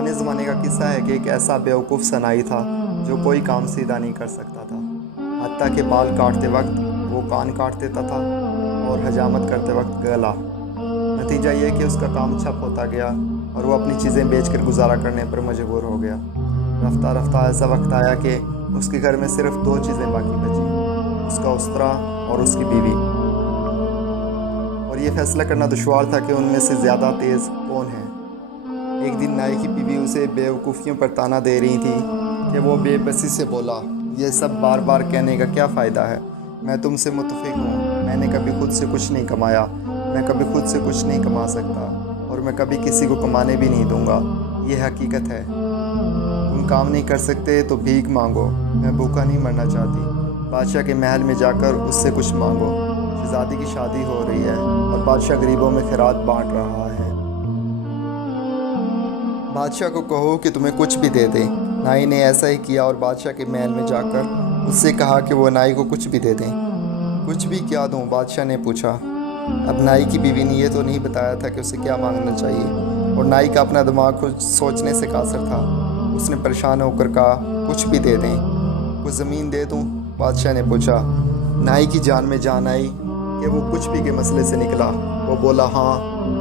पुराने ज़माने का किस्सा है कि एक ऐसा बेवकूफ़ सनाई था जो कोई काम सीधा नहीं कर सकता था। हत्ता के बाल काटते वक्त वो कान काट देता था और हजामत करते वक्त गला। नतीजा ये कि उसका काम ठप होता गया और वो अपनी चीज़ें बेचकर गुजारा करने पर मजबूर हो गया। रफ्ता रफ्ता ऐसा वक्त आया कि उसके घर में सिर्फ दो चीज़ें बाकी बची, उसका उस्तरा और उसकी बीवी। और ये फैसला करना दुश्वार था कि उनमें से ज़्यादा तेज़ कौन है। एक दिन नाई की बीवी उसे बेवकूफ़ियों पर ताना दे रही थी कि वो बेबसी से बोला, ये सब बार बार कहने का क्या फ़ायदा है, मैं तुमसे मुत्तफ़िक हूँ। मैंने कभी खुद से कुछ नहीं कमाया, मैं कभी खुद से कुछ नहीं कमा सकता और मैं कभी किसी को कमाने भी नहीं दूंगा। ये हकीकत है। तुम काम नहीं कर सकते तो भीख मांगो, मैं भूखा नहीं मरना चाहती। बादशाह के महल में जाकर उससे कुछ मांगो। शहज़ादी की शादी हो रही है और बादशाह गरीबों में खैरात बांट रहा है। बादशाह को कहो कि तुम्हें कुछ भी दे दे। नाई ने ऐसा ही किया और बादशाह के महल में जाकर उससे कहा कि वो नाई को कुछ भी दे दें। कुछ भी क्या दूं? बादशाह ने पूछा। अब नाई की बीवी ने ये तो नहीं बताया था कि उसे क्या मांगना चाहिए और नाई का अपना दिमाग खुद सोचने से कासर था। उसने परेशान होकर कहा, कुछ भी दे दें। कुछ ज़मीन दे दूं? बादशाह ने पूछा। नाई की जान में जान आई कि वो कुछ भी के मसले से निकला। वो बोला, हाँ,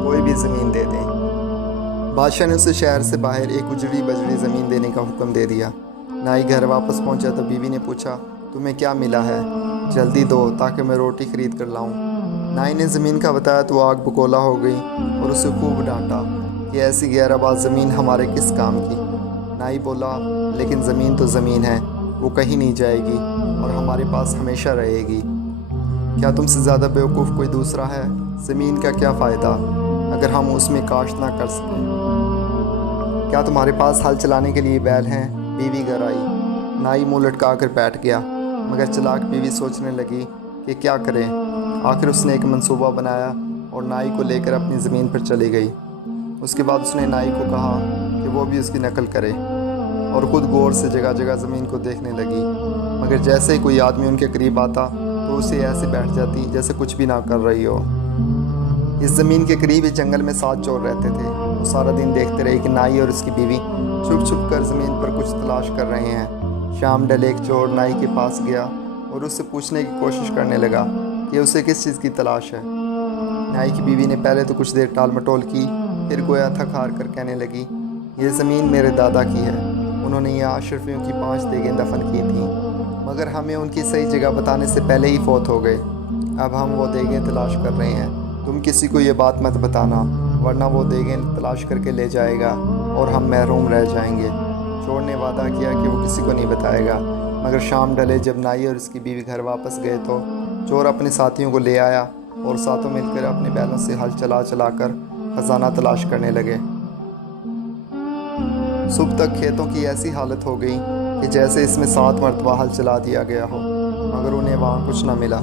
कोई भी ज़मीन दे दें। बादशाह ने उसे शहर से बाहर एक उजड़ी बजड़ी ज़मीन देने का हुक्म दे दिया। नाई घर वापस पहुंचा तो बीवी ने पूछा, तुम्हें क्या मिला है? जल्दी दो ताकि मैं रोटी खरीद कर लाऊं। नाई ने ज़मीन का बताया तो आग बकोला हो गई और उसे खूब डांटा कि ऐसी गैराबाद ज़मीन हमारे किस काम की। नाई बोला, लेकिन ज़मीन तो ज़मीन है, वो कहीं नहीं जाएगी और हमारे पास हमेशा रहेगी। क्या तुमसे ज़्यादा बेवकूफ़ कोई दूसरा है? ज़मीन का क्या फ़ायदा अगर हम उसमें काश्त ना कर सकें? क्या तुम्हारे पास हल चलाने के लिए बैल हैं? बीवी घर आई। नाई मुँह लटका कर बैठ गया, मगर चालाक बीवी सोचने लगी कि क्या करें। आखिर उसने एक मंसूबा बनाया और नाई को लेकर अपनी ज़मीन पर चली गई। उसके बाद उसने नाई को कहा कि वो भी उसकी नकल करे और ख़ुद गौर से जगह जगह ज़मीन को देखने लगी। मगर जैसे ही कोई आदमी उनके करीब आता तो उसे ऐसे बैठ जाती जैसे कुछ भी ना कर रही हो। इस ज़मीन के करीब ही जंगल में 7 चोर रहते थे। वो सारा दिन देखते रहे कि नाई और उसकी बीवी छुप छुप कर ज़मीन पर कुछ तलाश कर रहे हैं। शाम ढले एक चोर नाई के पास गया और उससे पूछने की कोशिश करने लगा कि उसे किस चीज़ की तलाश है। नाई की बीवी ने पहले तो कुछ देर टाल मटोल की, फिर गोया थक हार कर कहने लगी, ये ज़मीन मेरे दादा की है। उन्होंने यहाँ अशरफियों की 5 देगें दफन की थीं, मगर हमें उनकी सही जगह बताने से पहले ही फौत हो गए। अब हम वो देगें तलाश कर रहे हैं। तुम किसी को ये बात मत बताना, वरना वो देगें तलाश करके ले जाएगा और हम महरूम रह जाएंगे। चोर ने वादा किया कि वो किसी को नहीं बताएगा। मगर शाम ढले जब नाई और उसकी बीवी घर वापस गए तो चोर अपने साथियों को ले आया और साथों मिलकर अपने बैलों से हल चला चला कर खजाना तलाश करने लगे। सुबह तक खेतों की ऐसी हालत हो गई कि जैसे इसमें 7 मरतबा हल चला दिया गया हो, मगर उन्हें वहाँ कुछ न मिला।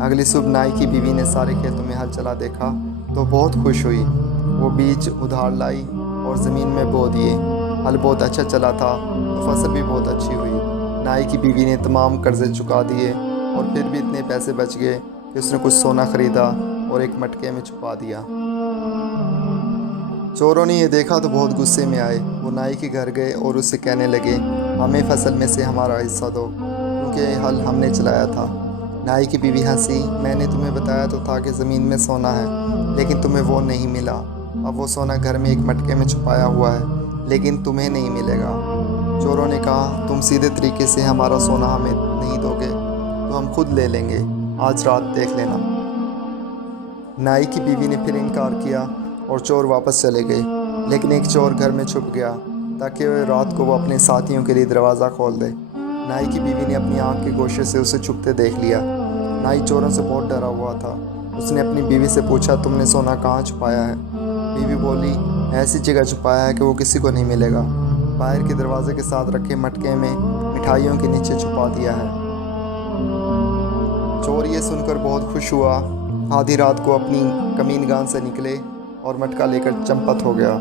अगली सुबह नाई की बीवी ने सारे खेतों में हल चला देखा तो बहुत खुश हुई। वो बीज उधार लाई और ज़मीन में बो दिए। हल बहुत अच्छा चला था तो फसल भी बहुत अच्छी हुई। नाई की बीवी ने तमाम कर्ज़े चुका दिए और फिर भी इतने पैसे बच गए कि उसने कुछ सोना ख़रीदा और एक मटके में छुपा दिया। चोरों ने ये देखा तो बहुत गुस्से में आए। वो नाई के घर गए और उससे कहने लगे, हमें फसल में से हमारा हिस्सा दो, क्योंकि ये हल हमने चलाया था। नाई की बीवी हंसी, मैंने तुम्हें बताया तो था कि ज़मीन में सोना है, लेकिन तुम्हें वो नहीं मिला। अब वो सोना घर में एक मटके में छुपाया हुआ है, लेकिन तुम्हें नहीं मिलेगा। चोरों ने कहा, तुम सीधे तरीके से हमारा सोना हमें नहीं दोगे तो हम खुद ले लेंगे, आज रात देख लेना। नाई की बीवी ने फिर इनकार किया और चोर वापस चले गए। लेकिन एक चोर घर में छुप गया ताकि रात को वो अपने साथियों के लिए दरवाज़ा खोल दे। नाई की बीवी ने अपनी आँख के गोशे से उसे छुपते देख लिया। नाई चोरों से बहुत डरा हुआ था। उसने अपनी बीवी से पूछा, तुमने सोना कहाँ छुपाया है? बीवी बोली, ऐसी जगह छुपाया है कि वो किसी को नहीं मिलेगा। बाहर के दरवाजे के साथ रखे मटके में मिठाइयों के नीचे छुपा दिया है। चोर ये सुनकर बहुत खुश हुआ। आधी रात को अपनी कमीनगान से निकले और मटका लेकर चंपत हो गया।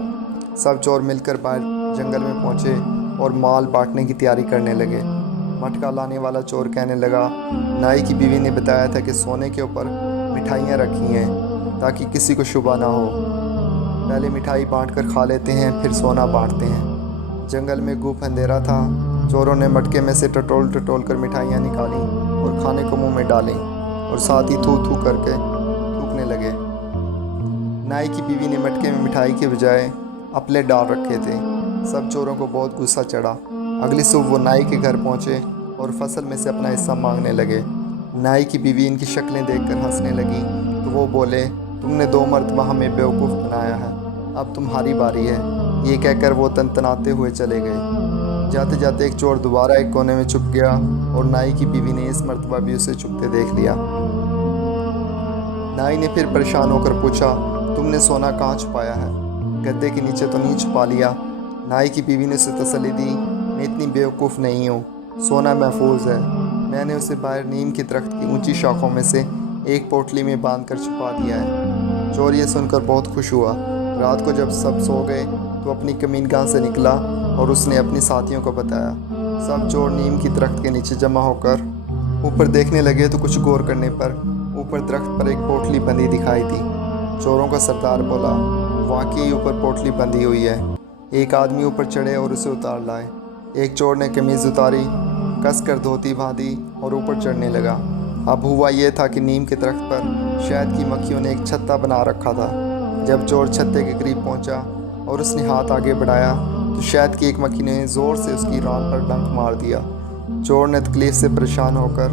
सब चोर मिलकर बाहर जंगल में पहुँचे और माल बांटने की तैयारी करने लगे। मटका लाने वाला चोर कहने लगा, नाई की बीवी ने बताया था कि सोने के ऊपर मिठाइयाँ रखी हैं ताकि किसी को शुबा ना हो। पहले मिठाई बांट कर खा लेते हैं, फिर सोना बांटते हैं। जंगल में गुप अंधेरा था। चोरों ने मटके में से टटोल टटोल कर मिठाइयाँ निकाली और खाने को मुंह में डाली और साथ ही थू थू करके थूकने लगे। नाई की बीवी ने मटके में मिठाई के बजाय अपले डाल रखे थे। सब चोरों को बहुत गुस्सा चढ़ा। अगली सुबह वो नाई के घर पहुँचे और फसल में से अपना हिस्सा मांगने लगे। नाई की बीवी इनकी शक्लें देखकर हंसने लगी तो वो बोले, तुमने 2 मरतबा हमें बेवकूफ़ बनाया है, अब तुम्हारी बारी है। ये कहकर वो तनतनाते हुए चले गए। जाते जाते एक चोर दोबारा एक कोने में छुप गया और नाई की बीवी ने इस मरतबा भी उसे छुपते देख लिया। नाई ने फिर परेशान होकर पूछा, तुमने सोना कहाँ छुपाया है? गद्दे के नीचे तो नहीं छुपा लिया? नाई की बीवी ने उसे तसल्ली दी, मैं इतनी बेवकूफ़ नहीं हूँ, सोना महफूज है। मैंने उसे बाहर नीम की दरख्त की ऊंची शाखों में से एक पोटली में बांध कर छुपा दिया है। चोर ये सुनकर बहुत खुश हुआ। रात को जब सब सो गए तो अपनी कमीनगाह से निकला और उसने अपने साथियों को बताया। सब चोर नीम की दरख्त के नीचे जमा होकर ऊपर देखने लगे तो कुछ गौर करने पर ऊपर दरख्त पर एक पोटली बंधी दिखाई दी। चोरों का सरदार बोला, वाकई ऊपर पोटली बंधी हुई है। एक आदमी ऊपर चढ़े और उसे उतार लाए। एक चोर ने कमीज़ उतारी, कस कर धोती बांधी और ऊपर चढ़ने लगा। अब हुआ ये था कि नीम के दरख्त पर शहद की मक्खियों ने एक छत्ता बना रखा था। जब चोर छत्ते के करीब पहुंचा और उसने हाथ आगे बढ़ाया तो शहद की एक मक्खी ने ज़ोर से उसकी रान पर डंक मार दिया। चोर ने तकलीफ से परेशान होकर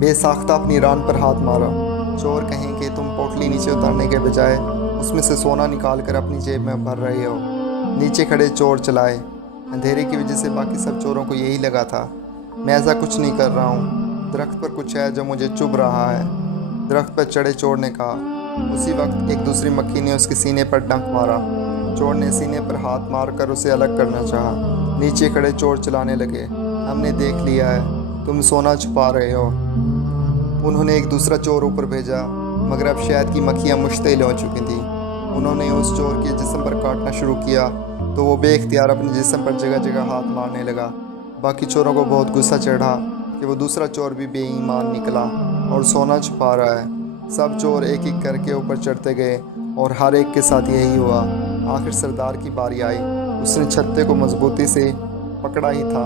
बेसाख्ता अपनी रान पर हाथ मारा। चोर कहें कि तुम पोटली नीचे उतारने के बजाय उसमें से सोना निकाल कर अपनी जेब में भर रहे हो। नीचे खड़े चोर चलाए। अंधेरे की वजह से बाकी सब चोरों को यही लगा था, मैं ऐसा कुछ नहीं कर रहा हूँ, दरख्त पर कुछ है जो मुझे चुभ रहा है। दरख्त पर चढ़े चोर ने कहा। उसी वक्त एक दूसरी मक्खी ने उसके सीने पर डंक मारा। चोर ने सीने पर हाथ मारकर उसे अलग करना चाहा। नीचे खड़े चोर चलाने लगे, हमने देख लिया है, तुम सोना छुपा रहे हो। उन्होंने एक दूसरा चोर ऊपर भेजा, मगर अब शहद की मक्खियाँ मुश्तिल हो चुकी थीं। उन्होंने उस चोर के जिस्म पर काटना शुरू किया तो वो बेख्तियार अपने जिस्म पर जगह जगह हाथ मारने लगा। बाकी चोरों को बहुत गुस्सा चढ़ा कि वो दूसरा चोर भी बेईमान निकला और सोना छुपा रहा है। सब चोर एक एक करके ऊपर चढ़ते गए और हर एक के साथ यही हुआ। आखिर सरदार की बारी आई। उसने छत्ते को मजबूती से पकड़ा ही था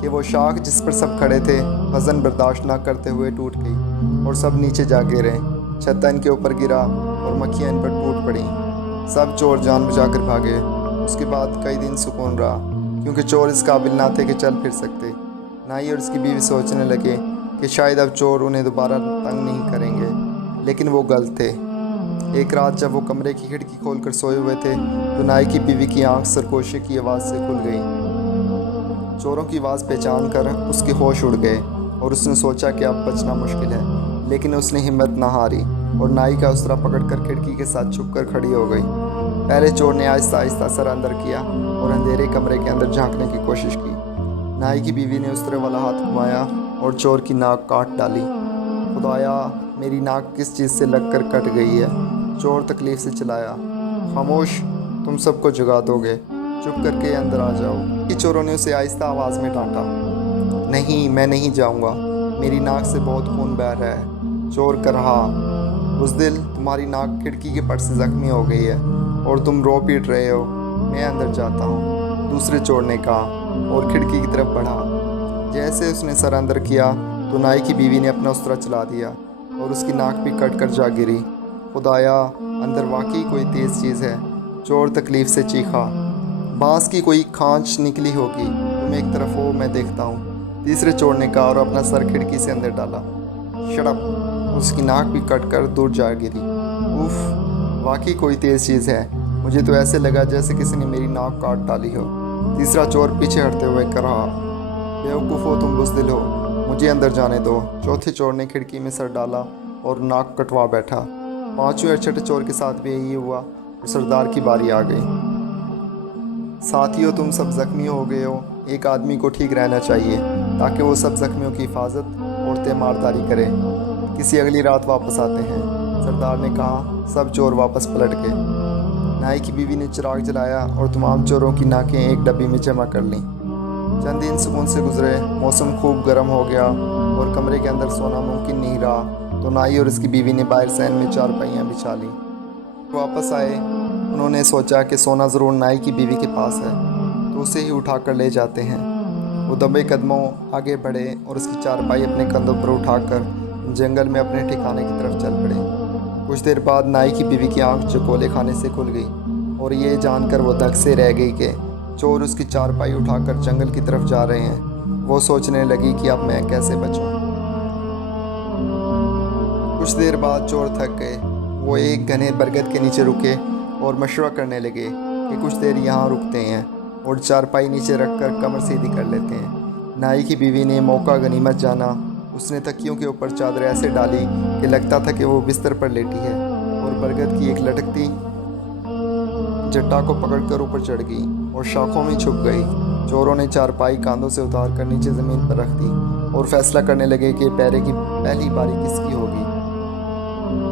कि वो शाख जिस पर सब खड़े थे वज़न बर्दाश्त न करते हुए टूट गई और सब नीचे जा गिरे। छत्ता इनके ऊपर गिरा और मक्खियाँ इन पर टूट पड़ी। सब चोर जान बचा कर भागे। उसके बाद कई दिन सुकून रहा, क्योंकि चोर इस काबिल ना थे कि चल फिर सकते। नाई और उसकी बीवी सोचने लगे कि शायद अब चोर उन्हें दोबारा तंग नहीं करेंगे, लेकिन वो गलत थे। एक रात जब वो कमरे की खिड़की खोलकर सोए हुए थे तो नाई की बीवी की आंख सरगोशी की आवाज़ से खुल गई। चोरों की आवाज़ पहचान कर उसके होश उड़ गए और उसने सोचा कि अब बचना मुश्किल है, लेकिन उसने हिम्मत ना हारी और नाई का उसरा पकड़कर खिड़की के साथ छुपकर खड़ी हो गई। पहले चोर ने आहिस्ता आहिस्ता सर अंदर किया और अंधेरे कमरे के अंदर झांकने की कोशिश की। नाई की बीवी ने उसरे वाला हाथ घुमाया और चोर की नाक काट डाली। खुदाया, मेरी नाक किस चीज़ से लगकर कट गई है, चोर तकलीफ से चिल्लाया। खामोश, तुम सबको जगा दोगे, चुप करके अंदर आ जाओ। कि चोरों ने उसे आहिस्ता आवाज़ में डांटा। नहीं, मैं नहीं जाऊंगा, मेरी नाक से बहुत खून बह रहा है। चोर कर रहा, बुज़दिल, तुम्हारी नाक खिड़की के पट से ज़ख्मी हो गई है और तुम रो पीट रहे हो, मैं अंदर जाता हूँ, दूसरे चोर ने कहा और खिड़की की तरफ बढ़ा। जैसे उसने सर अंदर किया तो नाई की बीवी ने अपना उसरा चला दिया और उसकी नाक भी कट कर जा गिरी। खुदाया, अंदर वाकई कोई तेज़ चीज़ है, चोर तकलीफ़ से चीखा। बाँस की कोई खांच निकली होगी, तुम एक तरफ हो, मैं देखता हूँ, तीसरे चोर ने कहा और अपना सर खिड़की से अंदर डाला। शड़प, उसकी नाक भी कट कर दूर जा गिरी। उफ, वाकई कोई तेज़ चीज़ है, मुझे तो ऐसे लगा जैसे किसी ने मेरी नाक काट डाली हो। तीसरा चोर पीछे हटते हुए कहा, बेवकूफ़ हो तुम, बुज़दिल हो, मुझे अंदर जाने दो। चौथे चोर ने खिड़की में सर डाला और नाक कटवा बैठा। पांचवें और छठे चोर के साथ भी यही हुआ और सरदार की बारी आ गई। साथियों, तुम सब ज़ख्मी हो गए हो, एक आदमी को ठीक रहना चाहिए ताकि वो सब ज़ख्मियों की हिफाजत और तीमारदारी करे। किसी अगली रात वापस आते हैं, सरदार ने कहा। सब चोर वापस पलट गए। नाई की बीवी ने चिराग जलाया और तमाम चोरों की नाकें एक डब्बी में जमा कर लीं। चंद दिन सुकून से गुजरे। मौसम खूब गर्म हो गया और कमरे के अंदर सोना मुमकिन नहीं रहा तो नाई और उसकी बीवी ने बाहर सहन में चारपाइयाँ बिछा लीं। वापस आए उन्होंने सोचा कि सोना ज़रूर नाई की बीवी के पास है, तो उसे ही उठा कर ले जाते हैं। वो दबे कदमों आगे बढ़े और उसकी चारपाई अपने कंधों पर उठाकर जंगल में अपने ठिकाने की तरफ चल पड़े। कुछ देर बाद नाई की बीवी की आंख चकोले खाने से खुल गई और ये जानकर वो दंग से रह गई कि चोर उसकी चारपाई उठाकर जंगल की तरफ जा रहे हैं। वो सोचने लगी कि अब मैं कैसे बचूं। कुछ देर बाद चोर थक गए। वो एक घने बरगद के नीचे रुके और मशवरा करने लगे कि कुछ देर यहाँ रुकते हैं और चारपाई नीचे रखकर कमर सीधी कर लेते हैं। नाई की बीवी ने मौका गनीमत जाना। उसने तकियों के ऊपर चादर ऐसे डाली कि लगता था कि वो बिस्तर पर लेटी है और बरगद की एक लटकती जट्टा को पकड़कर ऊपर चढ़ गई और शाखों में छुप गई। चोरों ने चारपाई कांधों से उतार कर नीचे ज़मीन पर रख दी और फैसला करने लगे कि पहरे की पहली बारी किसकी होगी।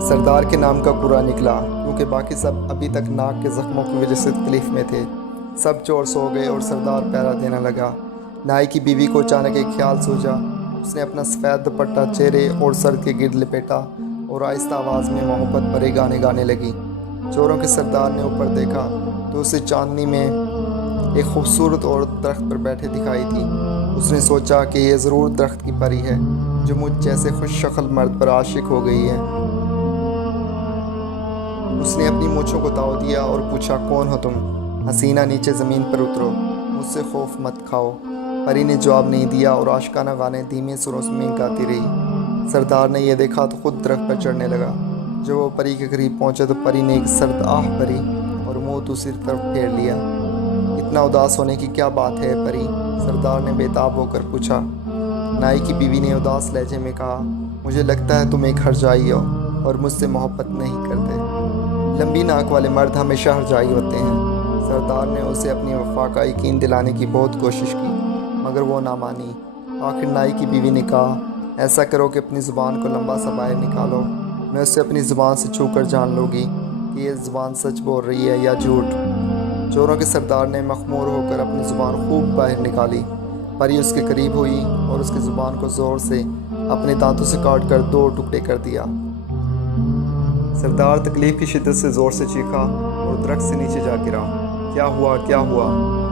सरदार के नाम का पूरा निकला, क्योंकि बाकी सब अभी तक नाक के ज़ख्मों की वजह से तकलीफ़ में थे। सब चोर सो गए और सरदार पहरा देने लगा। नाई की बीवी को अचानक एक ख्याल सूझा। उसने अपना सफ़ेद दुपट्टा चेहरे और सर के गिर्द लपेटा और आहिस्ता आवाज़ में मोहब्बत भरे गाने गाने लगी। चोरों के सरदार ने ऊपर देखा तो उसे चांदनी में एक खूबसूरत औरत दरख्त पर बैठे दिखाई थी। उसने सोचा कि यह ज़रूर दरख्त की परी है जो मुझ जैसे खुश शक्ल मर्द पर आशिक हो गई है। उसने अपनी मूँछों को ताव दिया और पूछा, कौन हो तुम? हसीना, नीचे ज़मीन पर उतरो, मुझसे खौफ मत खाओ। परी ने जवाब नहीं दिया और आशिकाना गाने धीमे सुरों में गाती रही। सरदार ने यह देखा तो खुद दरख्त पर चढ़ने लगा। जब वो परी के करीब पहुंचे तो परी ने एक सर्द आह भरी और मुंह दूसरी तरफ फेर लिया। इतना उदास होने की क्या बात है परी? सरदार ने बेताब होकर पूछा। नाई की बीवी ने उदास लहजे में कहा, मुझे लगता है तुम एक हरजाई हो और मुझसे मोहब्बत नहीं करते। लंबी नाक वाले मर्द हमेशा हरजाई होते हैं। सरदार ने उसे अपनी वफा का यकीन दिलाने की बहुत कोशिश की, मगर वो ना मानी। आखिर नाई की बीवी ने कहा, ऐसा करो कि अपनी ज़ुबान को लंबा सा बाहर निकालो। मैं उससे अपनी ज़ुबान से छू कर जान लूँगी कि ये ज़ुबान सच बोल रही है या झूठ। चोरों के सरदार ने मखमूर होकर अपनी ज़ुबान खूब बाहर निकाली। परी उसके करीब हुई और उसकी ज़ुबान को ज़ोर से अपने दांतों से काट कर 2 टुकड़े कर दिया। सरदार तकलीफ़ की शिद्दत से ज़ोर से चीखा और दरख्त से नीचे जा गिरा। क्या हुआ, क्या हुआ?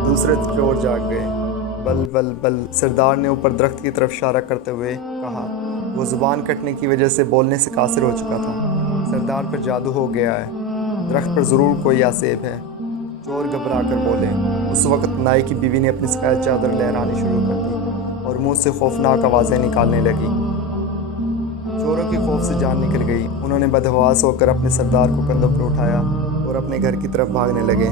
दूसरे चोर जाग गए। बल बल बल, सरदार ने ऊपर दरख्त की तरफ इशारा करते हुए कहा। वो ज़ुबान कटने की वजह से बोलने से कासिर हो चुका था। सरदार पर जादू हो गया है, दरख्त पर ज़रूर कोई आसेब है। चोर घबरा कर बोले। उस वक्त नाई की बीवी ने अपनी सफ़ेद चादर लहरानी शुरू कर दी और मुंह से खौफनाक आवाज़ें निकालने लगी। चोरों की खौफ से जान निकल गई। उन्होंने बदहवास होकर अपने सरदार को कंधों पर उठाया और अपने घर की तरफ भागने लगे।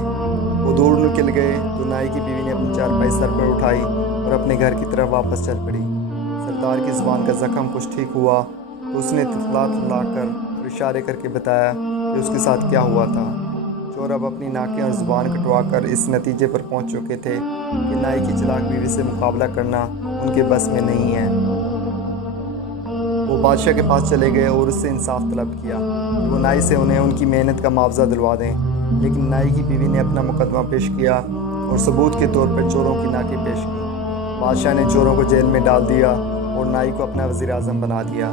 वो दूर निकल गए तो नाई की बीवी ने अपनी चारपाई सर पर उठाई और अपने घर की तरफ वापस चल पड़ी। सरदार की ज़ुबान का ज़ख्म कुछ ठीक हुआ तो उसने तितला कर और इशारे करके बताया कि उसके साथ क्या हुआ था। चोर अब अपनी नाकें और ज़ुबान कटवा कर इस नतीजे पर पहुंच चुके थे कि नाई की चालाक बीवी से मुकाबला करना उनके बस में नहीं है। वो बादशाह के पास चले गए और उससे इंसाफ तलब किया कि वो नाई से उन्हें उनकी मेहनत का मुआवजा दिलवा दें। लेकिन नाई की बीवी ने अपना मुकदमा पेश किया और सबूत के तौर पर चोरों की नाकें पेश की। बादशाह ने चोरों को जेल में डाल दिया और नाई को अपना वज़ीर आज़म बना दिया।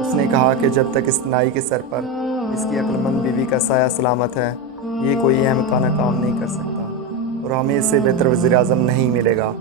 उसने कहा कि जब तक इस नाई के सर पर इसकी अक्लमंद बीवी का साया सलामत है, ये कोई अहमकाना काम नहीं कर सकता और हमें इससे बेहतर वज़ीर आज़म नहीं मिलेगा।